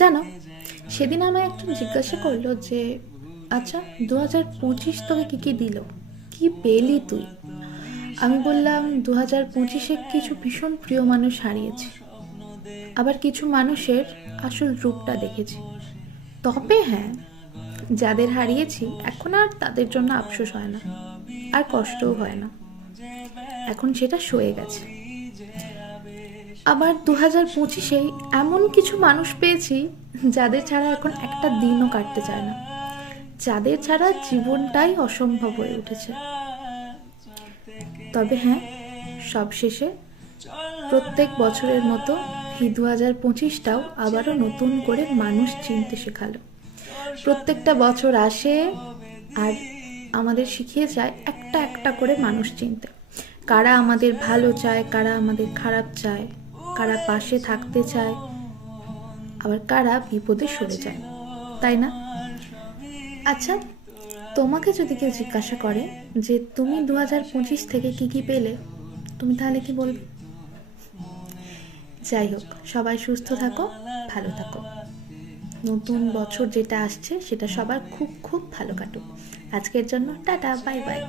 জানো, সেদিন আমায় একজন জিজ্ঞাসা করলো যে আচ্ছা, 2025 তোকে কি কি দিল, কি পেলি তুই? আমি বললাম 2025-এ কিছু ভীষণ প্রিয় মানুষ হারিয়েছি, আবার কিছু মানুষের আসল রূপটা দেখেছি। তবে হ্যাঁ, যাদের হারিয়েছি এখন আর তাদের জন্য আফসোস হয় না, আর কষ্টও হয় না, এখন সেটা সয়ে গেছে। আবার 2025-এই এমন কিছু মানুষ পেয়েছি যাদের ছাড়া এখন একটা দিনও কাটতে চায় না, যাদের ছাড়া জীবনটাই অসম্ভব হয়ে উঠেছে। তবে হ্যাঁ, সবশেষে প্রত্যেক বছরের মতো এই 2025টাও আবারও নতুন করে মানুষ চিনতে শেখালো। প্রত্যেকটা বছর আসে আর আমাদের শিখিয়ে যায় একটা একটা করে মানুষ চিনতে, কারা আমাদের ভালো চায়, কারা আমাদের খারাপ চায়, কারা পাশে থাকতে চায়, আবার কারা বিপদে সরে যায়, তাই না? আচ্ছা, তোমাকে যদি কেউ জিজ্ঞাসা করে যে তুমি 2025 থেকে কি কি পেলে, তুমি তাহলে কি বলবে? যাই হোক, সবাই সুস্থ থাকো, ভালো থাকো। নতুন বছর যেটা আসছে সেটা সবার খুব খুব ভালো কাটুক। আজকের জন্য টাটা, বাই বাই।